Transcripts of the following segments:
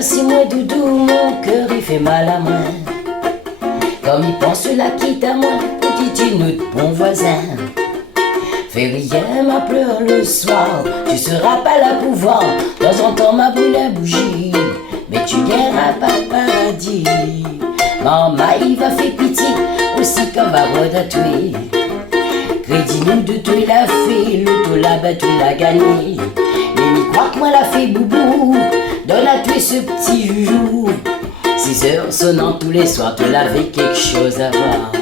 si moi doudou, mon cœur il fait mal à moi. Comme il pense la quitte à moi, petite notre bon voisin. Fais rien, ma pleure le soir, tu seras pas là pour voir. De temps en temps ma brûle la bougie, mais tu n'iras pas au paradis. Maman il va faire pitié, aussi comme va voir tuer. Crédit nous de tuer la fée, l'auto là-bas tu l'as gagné. Mais m'y crois que moi la fée boubou, donne à tuer ce petit joujou. 6 heures sonnant tous les soirs, tu l'avais quelque chose à voir.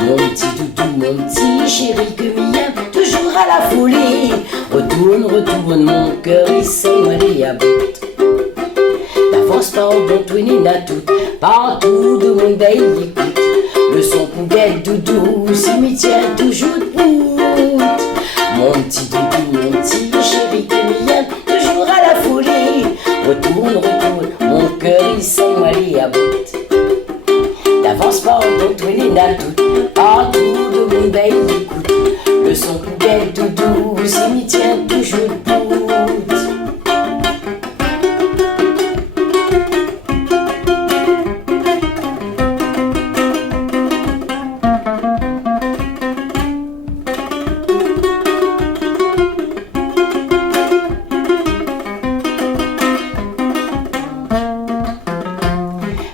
Mon petit doudou, mon petit chéri que mien, toujours à la folie. Retourne, retourne, mon cœur il s'est allé à bout. N'avance pas au bon twinning à tout, partout de mon bail écoute. Le son poubelle doudou, cimetière toujours debout. Mon petit doudou, mon petit chéri que mien, toujours à la folie. Retourne, retourne, mon cœur il s'est allé à bout. N'avance pas au bon twinning à tout, partout de mon bail écoute. Le son poubelle doudou, cimetière toujours debout.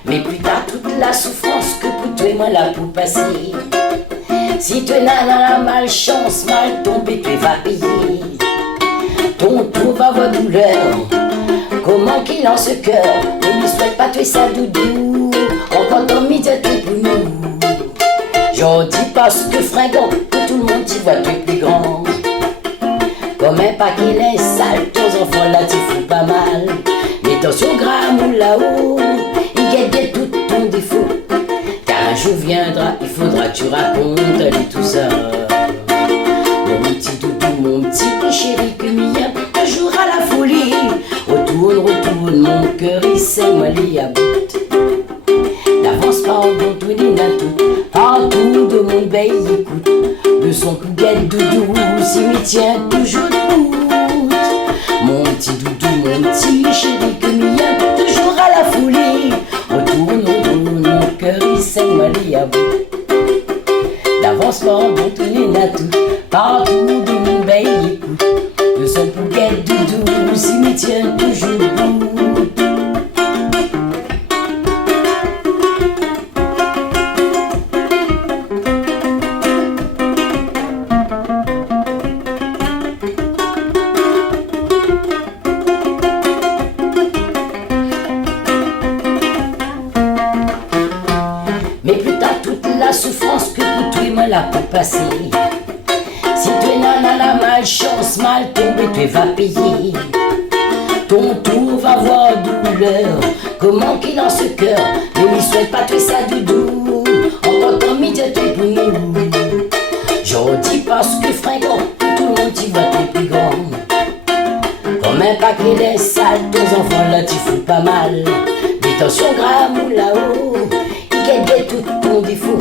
Mais plus tard toute la souffrance que pour toi et moi là pour passer. Si tu n'as la malchance, mal tombé, tu vas payer. Ton tour va avoir douleur, comment qu'il en ce cœur. Ne lui souhaite pas tuer sa doudou, encore ton midi tout pour nous. J'en dis parce que fringant, que tout le monde t'y voit tu es plus grand. Comme un paquet les sales, tes enfants là t'y fous pas mal. Mais attention gramme ou là-haut, il guette tout ton défaut. Car un jour viendra, il faudra que tu racontes allez tout ça. Mon petit doudou, mon petit chéri que mien, toujours à la folie. Retourne, retourne, mon cœur il s'est allé à bout. N'avance pas en bon twinning à tout, partout de mon bail écoute. Le son poubelle doudou, cimetière toujours debout. Mon petit doudou, mon petit chéri que mien, toujours à la folie. Retourne, retourne, mon cœur il s'est allé à bout. D'avance pas en bon twinning à tout, partout de mon bail écoute. Le son poubelle doudou, cimetière toujours debout. Mais plus tard toute la souffrance que pour toi et moi là pour passer. Si tu n'en as la malchance, mal tombé, tu vas payer. Ton tour va avoir douleur, comment qu'il en ce cœur. Ne lui souhaite pas tuer sa doudou, encore ton midi tu es pour nous. J'en dis parce que fringant, que tout le monde t'y voit tu es plus grand. Comme un paquet les sales, tes enfants là t'y fous pas mal. Mais attention gramme ou là-haut, guette tout ton défaut.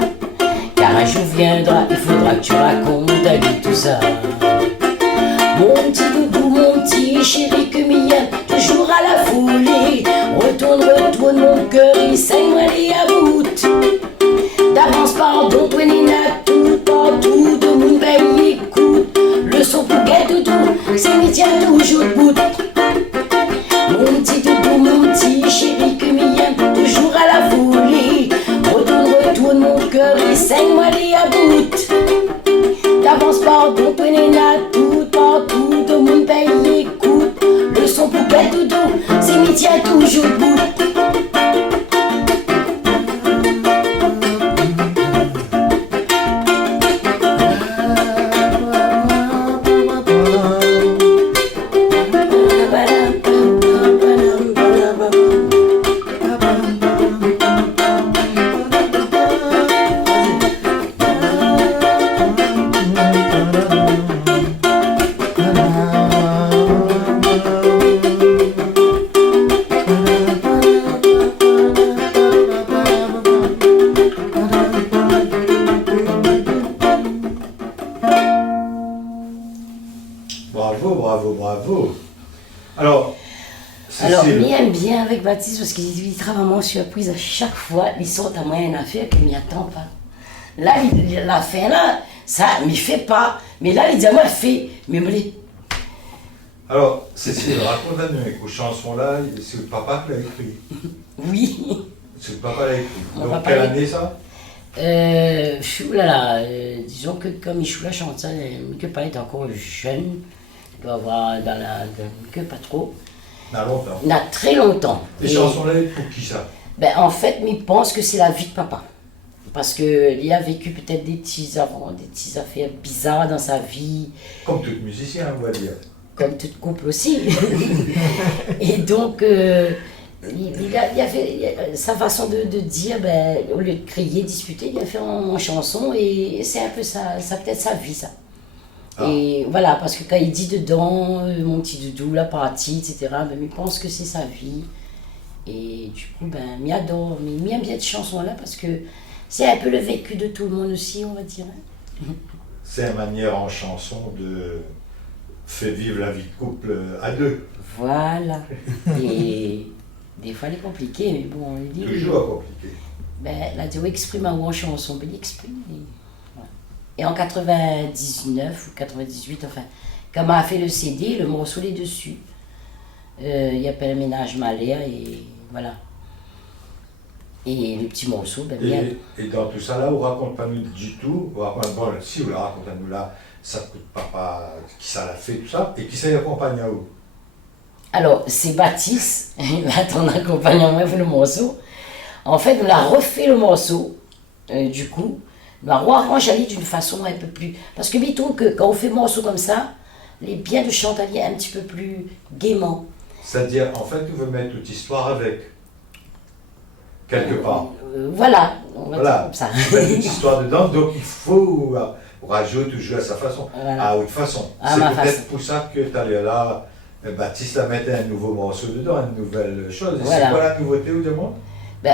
Car un jour viendra, il faudra que tu racontes à lui tout ça. Mon petit doudou, mon petit chéri que mien, toujours à la folie. Retourne, retourne, mon cœur il s'est allé à bout. D'avance pardon, toi Nina, tout partout de mon bail écoute. Le son poubelle doudou, c'est m'y tient toujours debout. Mon petit doudou, mon petit chéri que mien, toujours à la folie. Retourne, retourne, mon cœur il s'est allé à bout. D'avance pardon, toi Nina, tout partout de mon pays écoute. Le son poubelle doudou, c'est m'y tient toujours debout. Alors, il aime bien avec Baptiste parce qu'il travaille vraiment surprise à chaque fois. Il sort à moi une affaire qu'il m'y attend pas. Là, la fin là, ça, il ne fait pas. Mais là, il dit à moi, fait. Mais me les... Alors, Cécile, raconte-nous aux chansons-là, c'est le papa qui l'a écrit. Oui. C'est le papa qui l'a écrit. Donc, quelle année ça disons que comme Choula chante ça, que pas est encore jeune, il doit avoir que pas trop. Il y a longtemps. Il y a très longtemps. Les chansons-là, pour qui ça? En fait, il pense que c'est la vie de papa. Parce qu'il a vécu peut-être des petites affaires bizarres dans sa vie. Comme tout musicien, on va dire. Comme tout couple aussi. Et donc, il a fait sa façon de dire, au lieu de crier, disputer, il a fait en chanson et c'est un peu ça peut-être sa vie, ça. Ah. Et voilà, parce que quand il dit dedans, mon petit doudou, la partie, etc., il pense que c'est sa vie. Et du coup, il adore, mais il aime bien cette chanson-là parce que c'est un peu le vécu de tout le monde aussi, on va dire. C'est une manière en chanson de faire vivre la vie de couple à deux. Voilà. Et des fois, elle est compliquée, mais bon, on dit. Toujours compliqué. La Dieu exprime en chanson, il exprime. Et en 99 ou 98, enfin, quand on a fait le CD, le morceau est dessus. Il y a pas le ménage malaire et voilà. Et le petit morceau, et dans tout ça là, on raconte pas nous du tout. Si vous la racontez nous là, ça coûte papa, qui ça l'a fait, tout ça, et qui ça l'accompagne à où? Alors, c'est Baptiste, là, ton accompagnement pour le morceau. En fait, on a refait le morceau, du coup, on a arrangé d'une façon un peu plus. Parce que, je trouve que quand on fait un morceau comme ça, les biens de chanter un petit peu plus gaiement. C'est-à-dire, en fait, tu veux mettre toute histoire avec, quelque part. Voilà, on va dire comme ça. Tu mets toute histoire dedans, donc il faut rajouter ou jouer à sa façon, voilà. à autre façon. C'est peut-être pour ça que tu allais là, Baptiste a mis un nouveau morceau dedans, une nouvelle chose. Voilà. C'est quoi la nouveauté ou demande?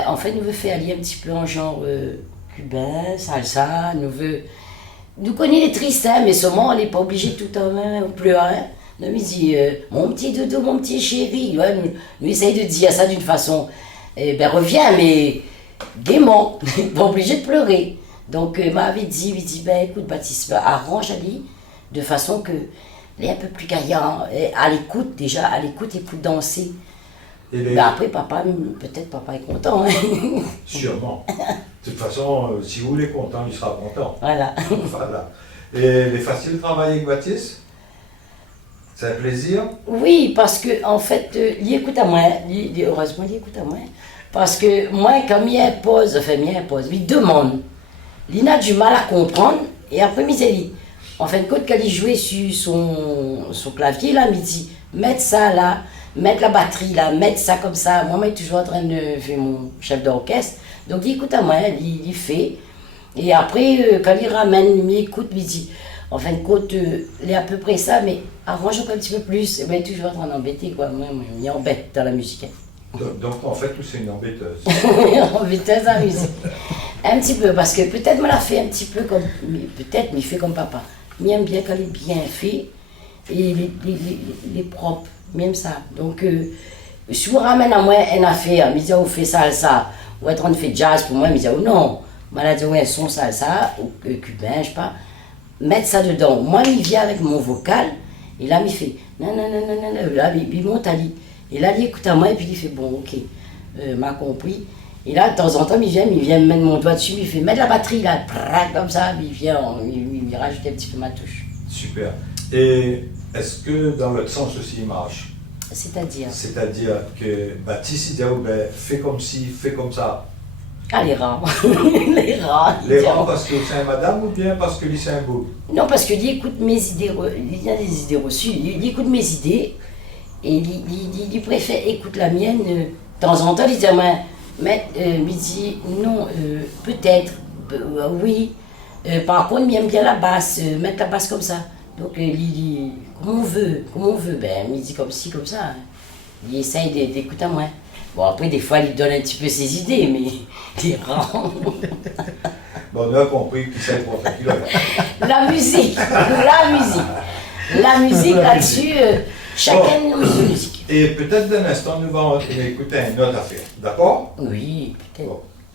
En fait, nous veut faire aller un petit peu en genre cubain, salsa, nous connaissons les tristes, mais seulement on n'est pas obligé tout le temps pleurer. Nous dit, mon petit doudou, mon petit chéri, nous essayons de dire ça d'une façon, reviens, mais gaiement, pas obligé de pleurer. Donc, m'avait dit, écoute Baptiste, arrange Ali de façon que il est un peu plus gaillant, à l'écoute déjà, et pour danser. Après, peut-être papa est content. Hein. Sûrement. De toute façon, si vous voulez content, il sera content. Voilà. Voilà. Et il est facile de travailler avec Baptiste? C'est un plaisir? Oui, parce que en fait, il écoute à moi, heureusement il écoute à moi. Parce que moi, quand il impose, il demande. Il a du mal à comprendre, et après, il dit, en fin de compte, quand il jouait sur son clavier, là, il dit, mettre ça là, mettre la batterie là, mettre ça comme ça. Moi, je suis toujours en train de faire mon chef d'orchestre. Donc, il écoute à moi, il fait. Et après, quand il ramène, il écoute, il dit, en fin de compte, il est à peu près ça, mais arrange un petit peu plus. Et bien, toujours en train d'embêter, quoi. Moi, je m'y embête dans la musique. Donc, en fait, c'est une embêteuse. Embêteuse à la musique. Un petit peu, parce que peut-être me l'a fait un petit peu comme, peut-être il fait comme papa. Il aime bien quand il est bien fait, et il est propre, même ça. Donc, si vous ramène à moi une affaire, il me dit, on fait salsa, ou est en train de faire jazz pour moi, il me dit, oh non, moi, je dis, ouais, son salsa, ou cubain, je sais pas, mettre ça dedans. Moi, il vient avec mon vocal, et là, il fait, non, là, il monte à lui. Et là, il écoute à moi, et puis il fait, bon, ok, m'a compris. Et là, de temps en temps, il vient me mettre mon doigt dessus, il fait mettre la batterie là, comme ça, il vient, il rajoute un petit peu ma touche. Super. Et est-ce que dans l'autre sens aussi il marche? C'est-à-dire? C'est-à-dire que Baptiste, il dit, oh, fais comme ci, fais comme ça. Ah, les rats. Les rats. Les rats parce que c'est un madame ou bien parce que c'est un beau? Non, parce qu'il écoute mes idées, il a des idées reçues, il écoute mes idées, et il préfère écouter la mienne. De temps en temps, il dit, mais il dit non, peut-être, oui. Par contre, il aime bien la basse, mettre la basse comme ça. Donc, il dit, comment on veut, il dit comme ci, comme ça. Hein. Il essaye d'écouter à moi. Bon, après, des fois, il donne un petit peu ses idées, mais il rend. Bon, on a compris qu'il sait pour faire La musique là-dessus, Chacun nos musiques. Et peut-être d'un instant, nous allons écouter une autre affaire. D'accord? Oui, peut-être. Bon.